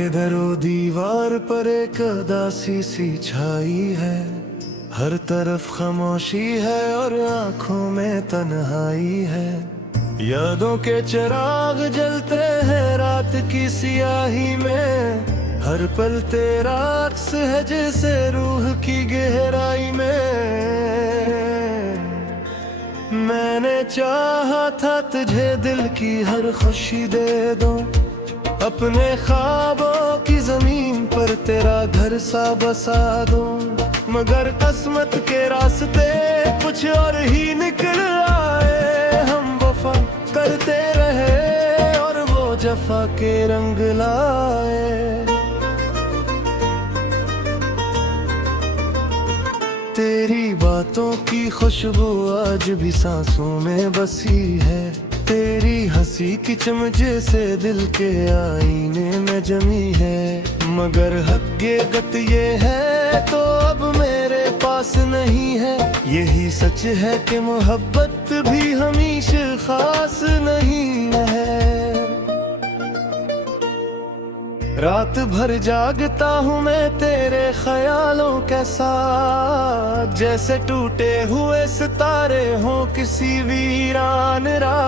किधरों दीवार पर एक उदासी सी छाई है, हर तरफ खामोशी है और आंखों में तन्हाई है। यादों के चिराग जलते हैं रात की सियाही में, हर पल तेरा अक्स है जैसे रूह की गहराई में। मैंने चाहा था तुझे दिल की हर खुशी दे दूं, अपने ख्वाबों की जमीन पर तेरा घर सा बसा दूं, मगर किस्मत के रास्ते कुछ और ही निकल आए। हम वफा करते रहे और वो जफा के रंग लाए। तेरी बातों की खुशबू आज भी सांसों में बसी है, तेरी हंसी की चमचे से दिल के आईने में जमी है। मगर हकीकत ये है तो अब मेरे पास नहीं है, यही सच है कि मोहब्बत भी हमेशा खास नहीं है। रात भर जागता हूँ मैं तेरे ख्यालों के साथ, जैसे टूटे हुए सितारे हों किसी वीरान रात।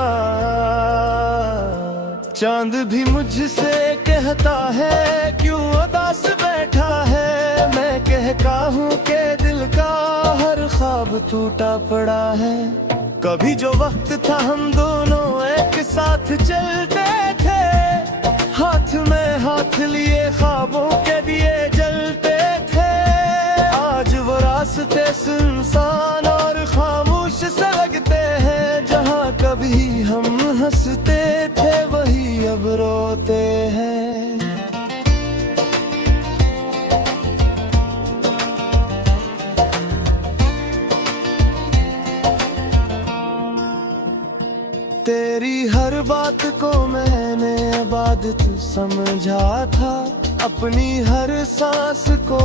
चांद भी मुझसे कहता है क्यों उदास बैठा है, मैं कहता हूँ कि दिल का हर ख्वाब टूटा पड़ा है। कभी जो वक्त था हम दोनों एक साथ चलते थे, हाथ में हाथ लिए ख्वाबों के दिए जलते थे। आज वो रास्ते सुनसान और खामोश से लगते हैं, जहाँ कभी हम हंसते थे वही अब रोते हैं। तेरी हर बात को मैंने इबादत समझा था, अपनी हर सांस को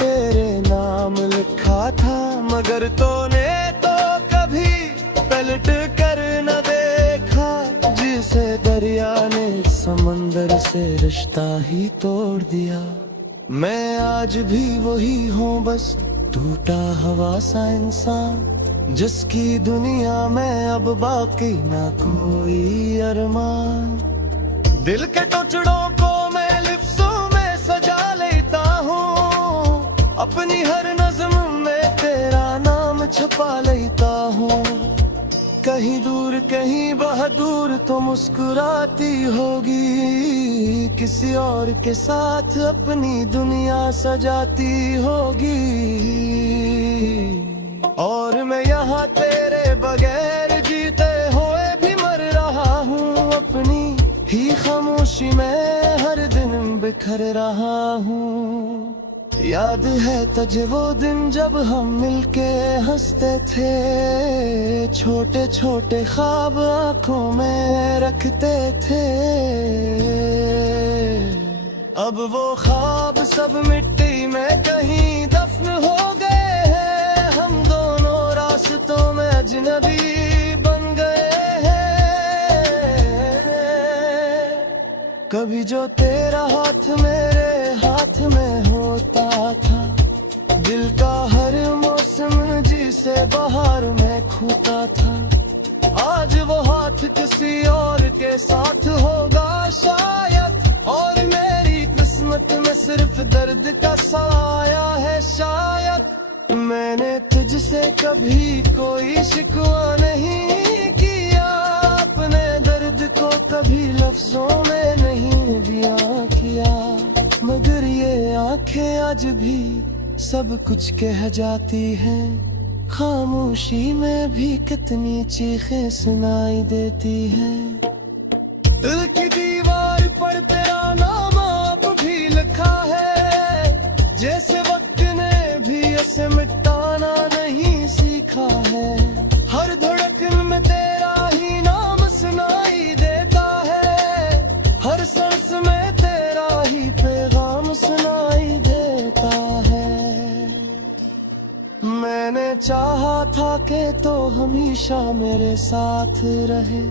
तेरे नाम लिखा था। मगर तूने तो कभी पलट कर न देखा, जिसे दरिया ने समंदर से रिश्ता ही तोड़ दिया। मैं आज भी वही हूँ, बस टूटा हवा सा इंसान, जिसकी दुनिया में अब बाकी ना कोई अरमान। दिल के टुकड़ों को मैं लिफ्ज़ों में सजा लेता हूँ, अपनी हर नज़्म में तेरा नाम छुपा लेता हूँ। कहीं दूर कहीं बहादुर तो मुस्कुराती होगी, किसी और के साथ अपनी दुनिया सजाती होगी। और मैं यहाँ तेरे बगैर जीते हुए भी मर रहा हूँ, अपनी ही खामोशी में हर दिन बिखर रहा हूँ। याद है तुझे वो दिन जब हम मिलके हंसते थे, छोटे छोटे ख्वाब आंखों में रखते थे। अब वो ख्वाब सब मिट्टी में कहीं दफन हो गए हैं, हम दोनों रास्तों में अजनबी बन गए हैं। कभी जो तेरा हाथ मेरे हाथ में होता था, दिल का हर मौसम जिसे बाहर में खूटा था, आज वो हाथ किसी और के साथ होगा शायद। और मेरी किस्मत में सिर्फ दर्द का साया है शायद। मैंने तुझसे कभी कोई शिकवा नहीं किया, अपने दर्द को कभी लफ्जों में नहीं बयां किया। मगर ये आंखें आज भी सब कुछ कह जाती हैं, खामोशी में भी कितनी चीखें सुनाई देती हैं। दिल की दीवार पर तेरा नाम अब भी लिखा है, जैसे वक्त ने भी इसे मिटाना नहीं सीखा है। हर धड़कन में तेरा ही नाम सुनाई देता है, हर सांस में तेरा ही पैगाम सुनाई देता है। मैंने चाहा था कि तो हमेशा मेरे साथ रहे,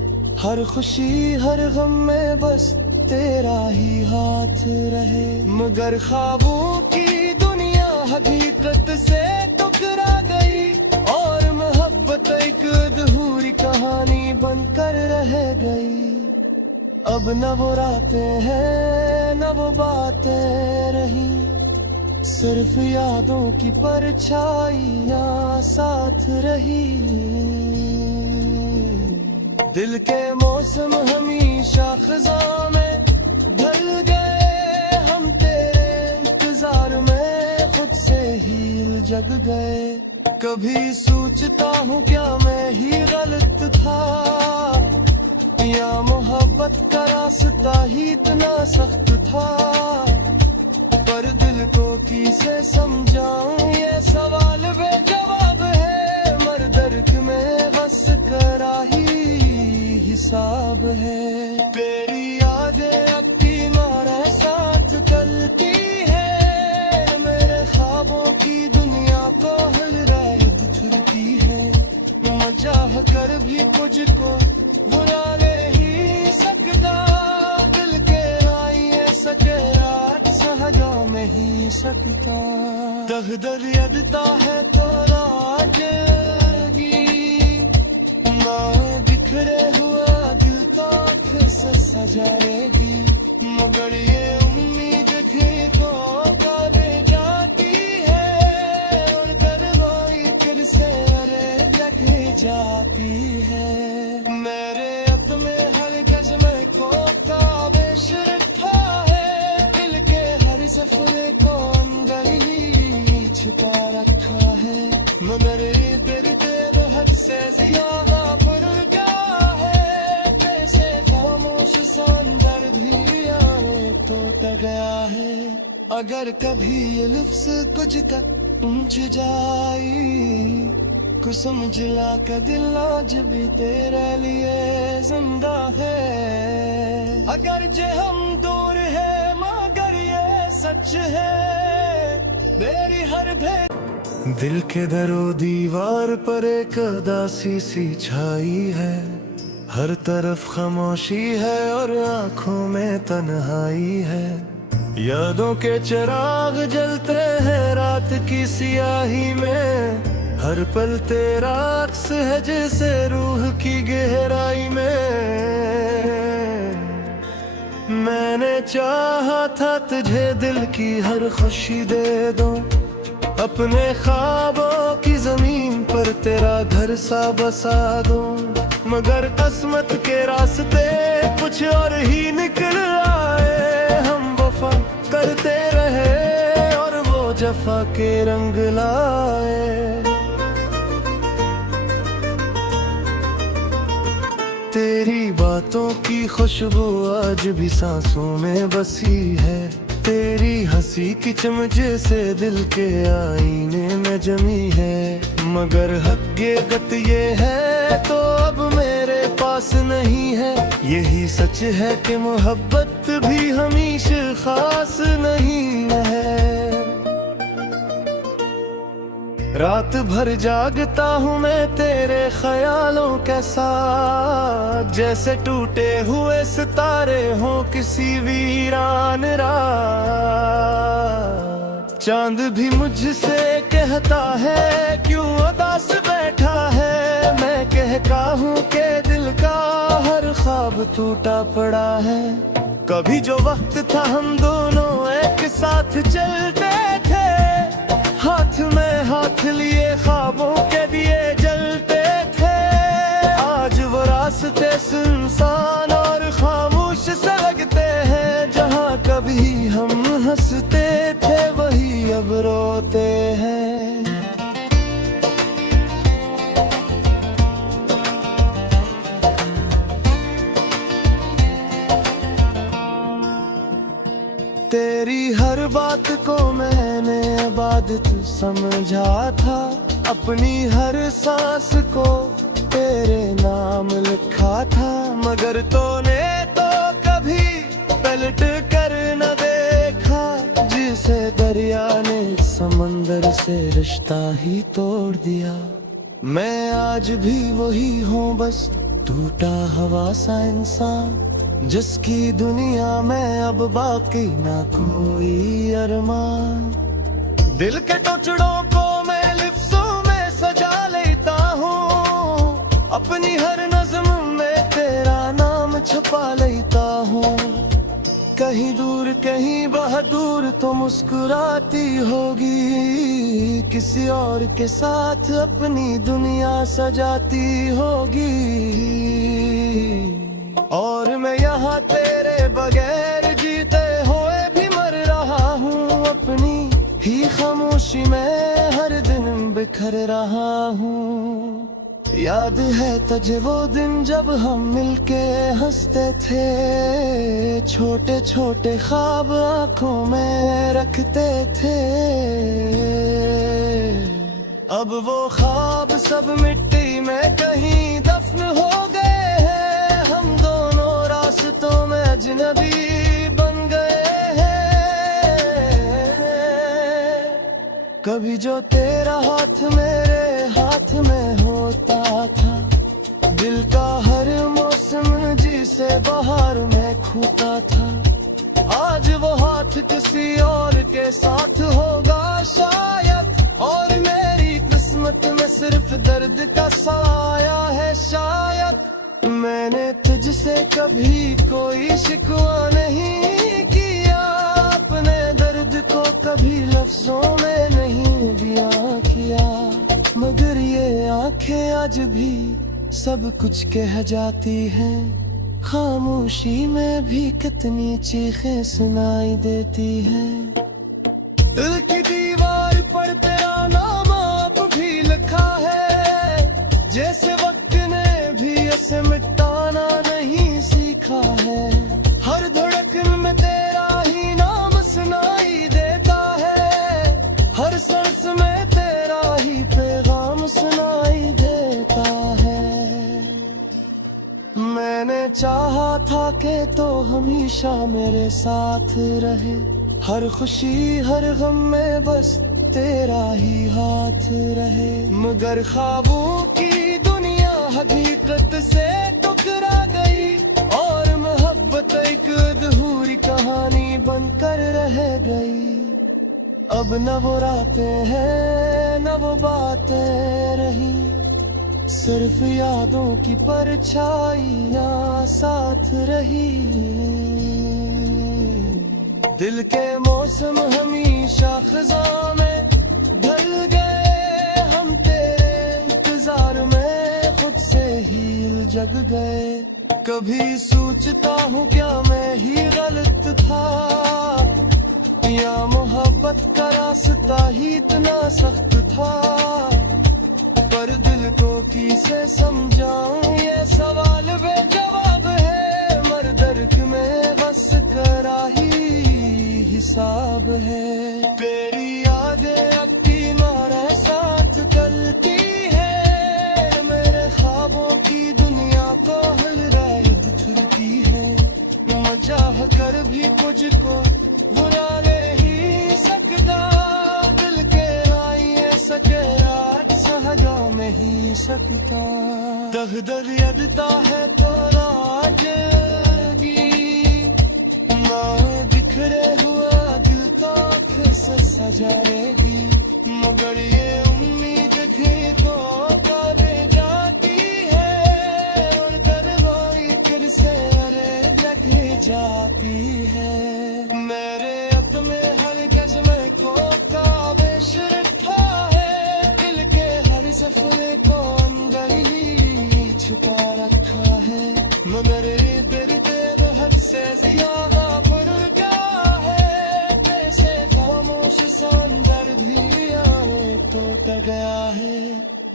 हर खुशी हर गम में बस तेरा ही हाथ रहे। मगर ख्वाबों की दुनिया हकीकत से टकरा गई और मोहब्बत एक अधूरी कहानी बनकर रह गई। अब न वो रातें हैं न वो बातें रही, सिर्फ यादों की परछाइयां साथ रही। दिल के मौसम हमेशा खज़ां में ढल गए, हम तेरे इंतजार में खुद से ही जग गए। कभी सोचता हूँ क्या मैं ही गलत था, या मोहब्बत का रास्ता ही इतना सख्त था। पर दिल को किसे समझाऊं ये सवाल बेजवाब है। मर दर्द में बस करा ही हिसाब है। तेरी यादें अब की मारे साथ चलती है, मेरे ख्वाबों की दुनिया को हर रात छुड़ती है। मजाह कर भी मुझको बुरा नहीं सकता, दिल के आइए सकरात सहजा नहीं सकता। दह दर्द है तो राजगी ना बिखरे हुआ दिल तो फिर से सजाएगी। मगर ये उम्मीद थी तो कर जाती है, और करवाई फिर से अरे जग जाती है। मेरे अत में हर गज में को काबिश रखा है, दिल के हर सफरे को अंदर ही छुपा रखा है। मगर दिल तेरे हद से ज्यादा पर गया है, कैसे खामोश समंदर भी आए तो गया है। अगर कभी ये लफ्ज़ कुछ का पूछ जाए, कुछ समझ ला का दिल आज भी तेरे लिए जिंदा है। अगर जे हम दूर है मगर ये सच है, मेरी हर भेद दिल के दरो दीवार पर एक उदासी सी छाई है। हर तरफ खामोशी है और आंखों में तन्हाई है। यादों के चिराग जलते हैं रात की सियाही में, हर पल तेरा अक्स है जैसे रूह की गहराई में। मैंने चाहा था तुझे दिल की हर खुशी दे दूं, अपने ख्वाबों की जमीन पर तेरा घर सा बसा दूं। मगर किस्मत के रास्ते कुछ और ही निकल आए। हम वफा करते रहे और वो जफा के रंग लाए। तेरी बातों की खुशबू आज भी सांसों में बसी है, तेरी हंसी की चमचे से दिल के आईने में जमी है। मगर हकीकत ये है तो अब मेरे पास नहीं है, यही सच है कि मोहब्बत भी हमेशा खास नहीं है। रात भर जागता हूँ मैं तेरे ख्यालों के साथ, जैसे टूटे हुए सितारे हों किसी वीरान रात। चांद भी मुझसे कहता है क्यों उदास बैठा है, मैं कहता हूँ कि दिल का हर ख्वाब टूटा पड़ा है। कभी जो वक्त था हम दोनों एक साथ चलते थे, हाथ में हाथ लिए ख्वाबों के दिए जलते थे। आज वो रास्ते सुनसान और खामोश से लगते हैं, जहाँ कभी हम हंसते थे वही अब रोते हैं। तेरी हर बात को मैंने इबादत समझा था, अपनी हर सांस को तेरे नाम लिखा था। मगर तूने तो कभी पलट कर न देखा, जिसे दरिया ने समंदर से रिश्ता ही तोड़ दिया। मैं आज भी वही हूँ बस टूटा हवा सा इंसान, जिसकी दुनिया में अब बाकी ना कोई अरमान। दिल के टुकड़ों को मैं लिफ्ज़ों में सजा लेता हूँ, अपनी हर नज़्म में तेरा नाम छुपा लेता हूँ। कहीं दूर कहीं बहुत दूर तो मुस्कुराती होगी, किसी और के साथ अपनी दुनिया सजाती होगी। और मैं यहाँ तेरे बगैर जीते हुए भी मर रहा हूँ, अपनी ही खामोशी में हर दिन बिखर रहा हूँ। याद है तुझे वो दिन जब हम मिलके हंसते थे, छोटे छोटे ख्वाब आंखों में रखते थे। अब वो ख्वाब सब मिट्टी में कहीं दफन हो गए हैं, हम दोनों रास्तों में अजनबी बन गए हैं। कभी जो तेरा हाथ मेरे हाथ में होता था, दिल का हर मौसम जिसे बहार में खूटा था, आज वो हाथ किसी और के साथ होगा शायद। और मेरी किस्मत में सिर्फ दर्द का साया है शायद। मैंने तुझसे कभी कोई शिकवा नहीं किया, अपने दर्द को कभी लफ्जों में नहीं बयां किया। मगर ये आंखें आज भी सब कुछ कह जाती हैं, खामोशी में भी कितनी चीखें सुनाई देती हैं। दिल की दीवार पर तेरा नाम अब भी लिखा है, जैसे वक्त ने भी इसे मिटाना नहीं सीखा है। हर धड़कन में तेरा ही नाम सुनाई देता है, हर सांस में तेरा ही पैगाम सुनाई देता है। मैंने चाहा था कि तो हमेशा मेरे साथ रहे, हर खुशी हर गम में बस तेरा ही हाथ रहे। मगर ख्वाबों की दुनिया हकीकत से टकरा गई, और मोहब्बत एक अधूरी कहानी बनकर रह गई। अब न वो रातें हैं न वो बातें रही, सिर्फ यादों की परछाइयां साथ रही। दिल के मौसम हमेशा खज़ां में ढल गए, हम तेरे इंतजार में खुद से ही जग गए। कभी सोचता हूँ क्या मैं ही गलत था, या मोहब्बत का रास्ता ही इतना सख्त था। पर दिल को किसे समझाऊं ये सवाल बेजवाब है, मर दर्द में बस करा ही हिसाब है। तेरी यादें अब की मारे साथ चलती है, मेरे ख्वाबों की दुनिया को हल रात छुड़ती है। मजाक कर भी तुझको बुरा नहीं सकता, दिल के राय सकरात सहजा नहीं सकता। दर्द यदता है तो राजगी, बिखरे हुआ दिल तो फिर से सजाएगी। मगर ये उम्मीद थी तो कर जाती है, और दरवाई फिर से जग जाती है। मेरे हक में हर गज में को काबिश रखा है, दिल के हर सफरे को अंदर ही छुपा रखा है। मगर दर्द हद से ज्यादा अंदर भी आए तो गया है।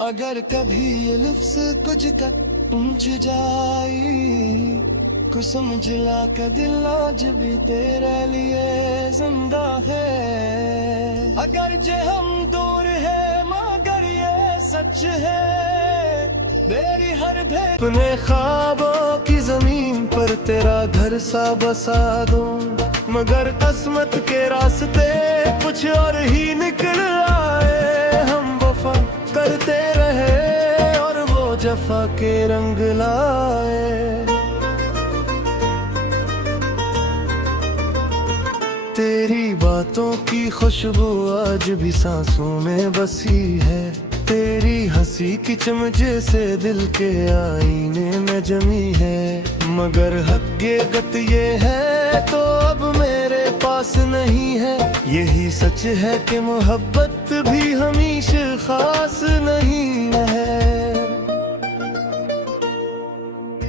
अगर कभी ये लफ्ज़ कुछ तक पहुँच जाए, कुछ समझ ला का दिल आज भी तेरे लिए जिंदा है। अगर जे हम दूर है मगर ये सच है, मेरी हर भेद अपने ख्वाबों की जमीन पर तेरा घर सा बसा दूं। मगर किस्मत के रास्ते कुछ और ही निकल आए, हम वफा करते रहे और वो जफा के रंग लाए। बातों की खुशबू आज भी सांसों में बसी है। तेरी हंसी की चमचे से दिल के आईने में जमी है। मगर हकीकत ये है तो अब मेरे पास नहीं है। यही सच है कि मोहब्बत भी हमेशा खास नहीं है।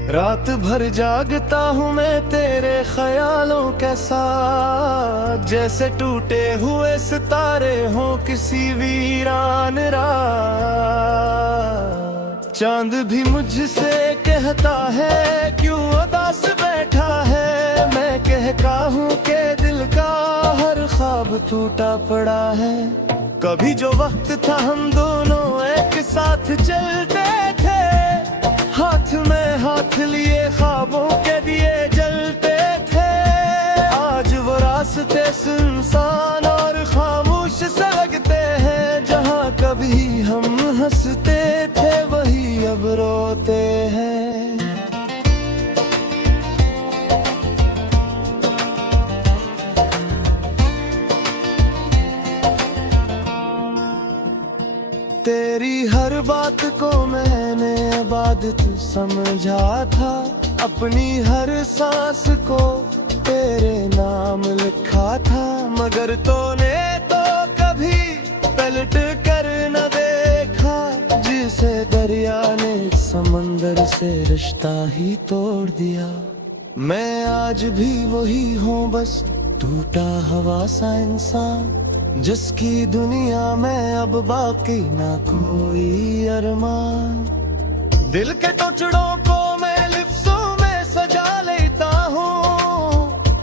रात भर जागता हूँ मैं तेरे ख्यालों के साथ, जैसे टूटे हुए सितारे हों किसी वीरान रात। चांद भी मुझसे कहता है क्यों उदास बैठा है। मैं कहता हूँ कि दिल का हर ख्वाब टूटा पड़ा है। कभी जो वक्त था हम दोनों एक साथ चलते थे, हाथ में हाथ लिए ख्वाबों के दिए जलते थे। आज वो रास्ते सुनसान और खामोश से लगते हैं। जहाँ कभी हम हंसते थे वही अब रोते हैं। तेरी हर बात को मैंने इबादत समझा था। अपनी हर सांस को तेरे नाम लिखा था। मगर तूने तो कभी पलट कर न देखा। जिसे दरिया ने समंदर से रिश्ता ही तोड़ दिया। मैं आज भी वही हूँ, बस टूटा हवा सा इंसान, जिसकी दुनिया में अब बाकी ना कोई अरमान। दिल के टुकड़ों को मैं लिफ्ज़ों में सजा लेता हूँ।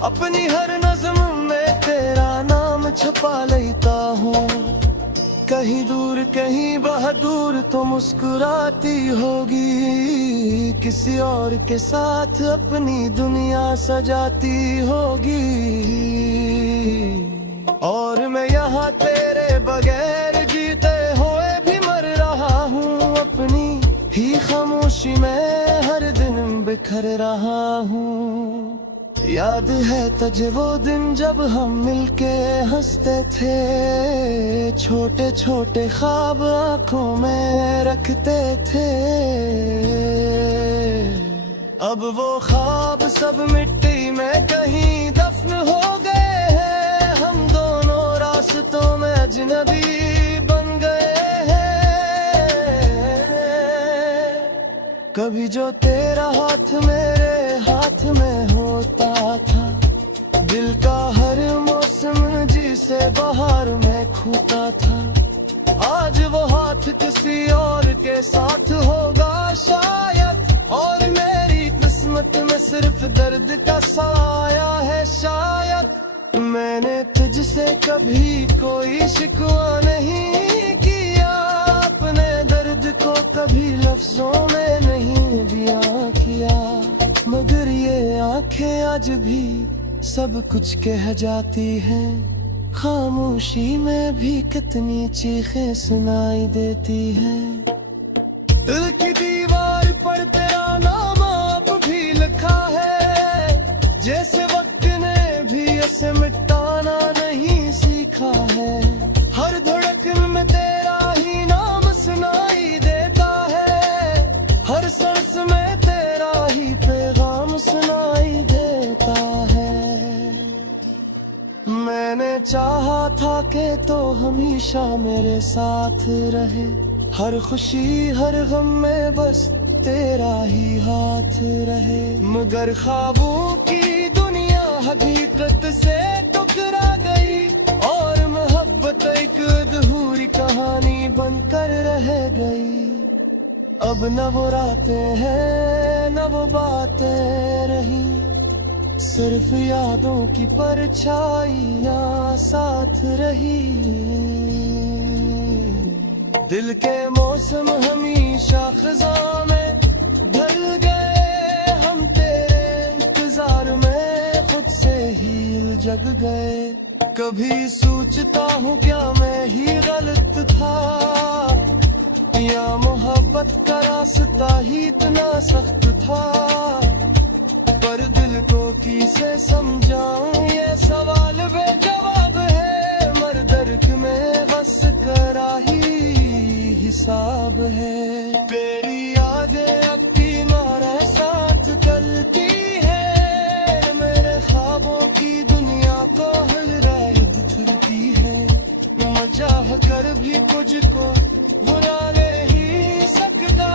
अपनी हर नज़्म में तेरा नाम छुपा लेता हूँ। कहीं दूर कहीं बहादुर तो मुस्कुराती होगी। किसी और के साथ अपनी दुनिया सजाती होगी। और मैं यहाँ तेरे बगैर जीते हुए भी मर रहा हूँ। अपनी ही खामोशी में हर दिन बिखर रहा हूँ। याद है तुझे वो दिन जब हम मिलके हंसते थे। छोटे छोटे ख्वाब आंखों में रखते थे। अब वो ख्वाब सब मिट्टी में कहीं दफन हो गए हैं। हम दोनों रास्तों में अजनबी बन गए हैं। कभी जो तेरा हाथ मेरे हाथ में होता था, दिल का हर मौसम जिसे बहार में खूटा था। आज वो हाथ किसी और के साथ होगा शायद। और मेरी किस्मत में सिर्फ दर्द का साया है शायद। मैंने तुझसे कभी कोई शिकवा नहीं किया। अपने दर्द को कभी लफ्जों में नहीं बयां किया। मगर ये आंखें आज भी सब कुछ कह जाती हैं। खामोशी में भी कितनी चीखें सुनाई देती हैं। दिल की दीवार पर तेरा नाम अब भी लिखा है। जैसे वक्त ने भी इसे मिटाना नहीं सीखा है। हर धड़कन में तेरा ही नाम सुनाई देता है। हर सांस में तेरा ही पैगाम सुनाई देता है। मैंने चाहा था कि तो हमेशा मेरे साथ रहे। हर खुशी हर गम में बस तेरा ही हाथ रहे। मगर ख्वाबों की दुनिया हकीकत से टकरा गई। और मोहब्बत एक अधूरी कहानी बनकर रह गई। अब न वो रातें हैं न वो बातें रही। सिर्फ यादों की परछाइयां साथ रही। दिल के मौसम हमेशा खज़ां में ढल गए। हम तेरे इंतजार में खुद से ही जग गए। कभी सोचता हूँ क्या मैं ही गलत था, या मोहब्बत का रास्ता ही इतना सख्त था। पर दिल को किसे समझाऊं ये सवाल बेजवाब है। हिसाब है। तेरी यादें अब की नारे साथ चलती है, मेरे ख्वाबों की दुनिया को हर रात चलती है। मजाक कर भी कुझको बुरा नहीं सकता,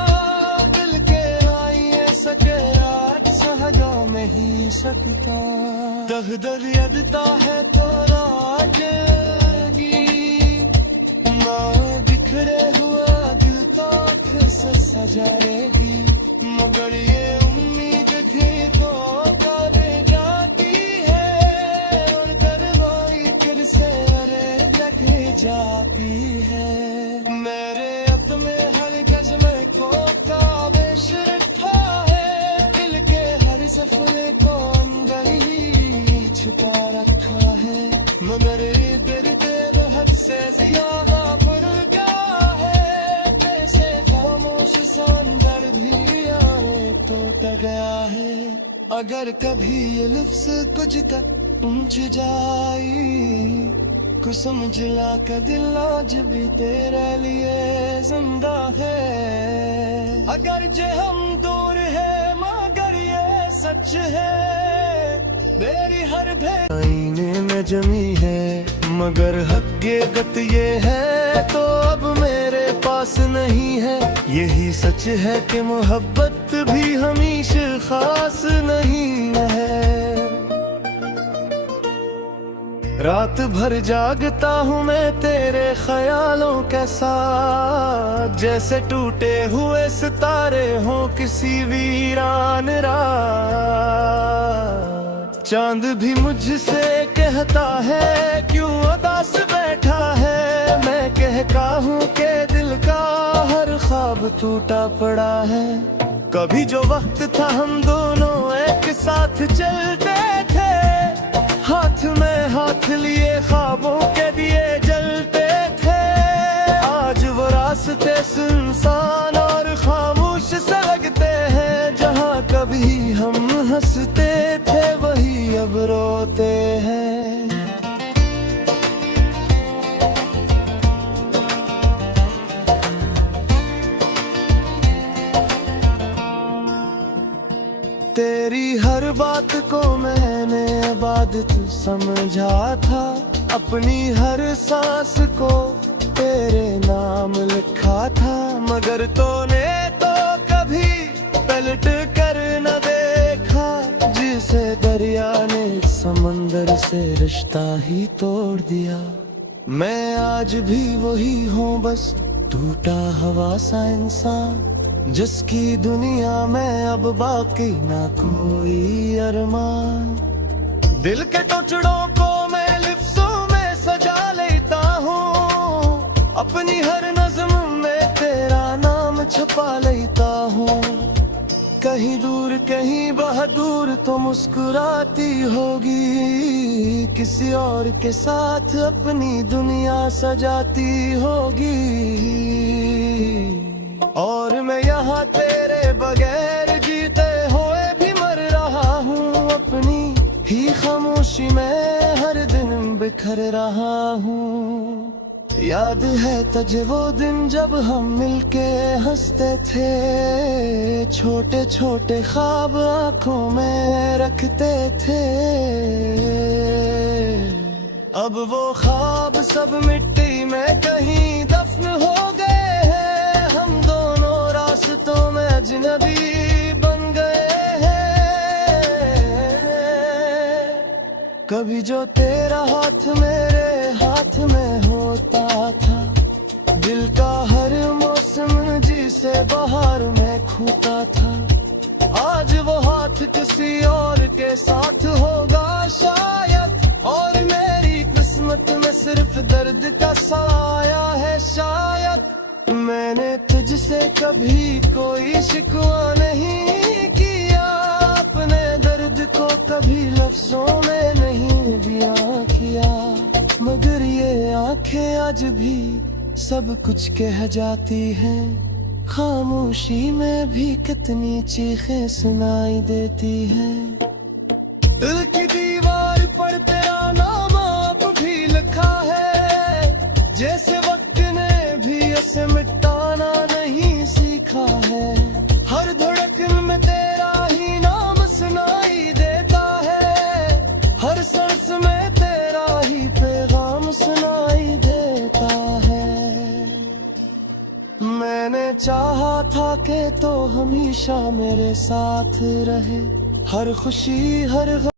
दिल के आइए सकरात सहगा नहीं सकता। दहदर यदता है तो राजगी ना बिखरे हुआ दिल तो फिर से सजाएगी। मगर ये उम्मीद थी तो कर जाती है, और करवाई फिर से अरे जग जाती है। मेरे अत में हर गज़ल को काबिश रखा है, दिल के हर सफरे को अंदर ही छुपा रखा है। मगर दिल के हद से ज्यादा बढ़ गया है, जैसे खामोश समंदर भी आए तो गया है। अगर कभी ये लफ्ज़ कुछ का पूछ जाए, कुछ समझ ला का दिल आज भी तेरे लिए जिंदा है। अगर जे हम दूर है मगर ये सच है, मेरी हर भेद आईने में जमी है। मगर हकीकत ये है तो अब मेरे पास नहीं है। यही सच है कि मोहब्बत भी हमेशा खास नहीं है। रात भर जागता हूँ मैं तेरे ख्यालों के साथ, जैसे टूटे हुए सितारे हों किसी वीरान रात। चांद भी मुझसे कहता है क्यों उदास बैठा है, मैं कहता हूँ कि दिल का हर ख्वाब टूटा पड़ा है। कभी जो वक्त था हम दोनों एक साथ चलते थे, हाथ में हाथ लिए ख्वाबों के दिए जलते थे। आज वो रास्ते सुनसान और खामोश से लगते हैं, जहाँ कभी हम हंसते थे वही अब रोते हैं। तेरी हर बात को मैंने इबादत समझा था, अपनी हर सांस को तेरे नाम लिखा था। मगर तूने तो कभी पलट कर न देखा, जिसे दरिया ने समंदर से रिश्ता ही तोड़ दिया। मैं आज भी वही हूँ बस टूटा हवा सा इंसान, जिसकी दुनिया में अब बाकी ना कोई अरमान। दिल के टुकड़ों को मैं लिफ्ज़ों में सजा लेता हूँ, अपनी हर नज़्म में तेरा नाम छुपा लेता हूँ। कहीं दूर कहीं बहादुर तो मुस्कुराती होगी, किसी और के साथ अपनी दुनिया सजाती होगी। और मैं यहाँ तेरे बगैर जीते हुए भी मर रहा हूँ, अपनी ही खामोशी में हर दिन बिखर रहा हूँ। याद है तुझे वो दिन जब हम मिलके हंसते थे, छोटे छोटे ख्वाब आंखों में रखते थे। अब वो ख्वाब सब मिट्टी में कहीं दफन हो गए हैं, हम दोनों रास्तों में अजनबी बन गए हैं। कभी जो तेरा हाथ मेरे हाथ में होता था, दिल का हर मौसम जिसे बहार में खूटा था, आज वो हाथ किसी और के साथ होगा शायद। और मेरी किस्मत में सिर्फ दर्द का साया है शायद। मैंने तुझसे कभी कोई शिकवा नहीं किया, अपने दर्द को कभी लफ्जों में नहीं बयां किया। मगर ये आंखें आज भी सब कुछ कह जाती हैं, खामोशी में भी कितनी चीखें सुनाई देती हैं। दिल की दीवार पर तेरा नाम अब भी लिखा है, जैसे वक्त ने भी इसे मिटाना था के तो हमेशा मेरे साथ रहे, हर खुशी हर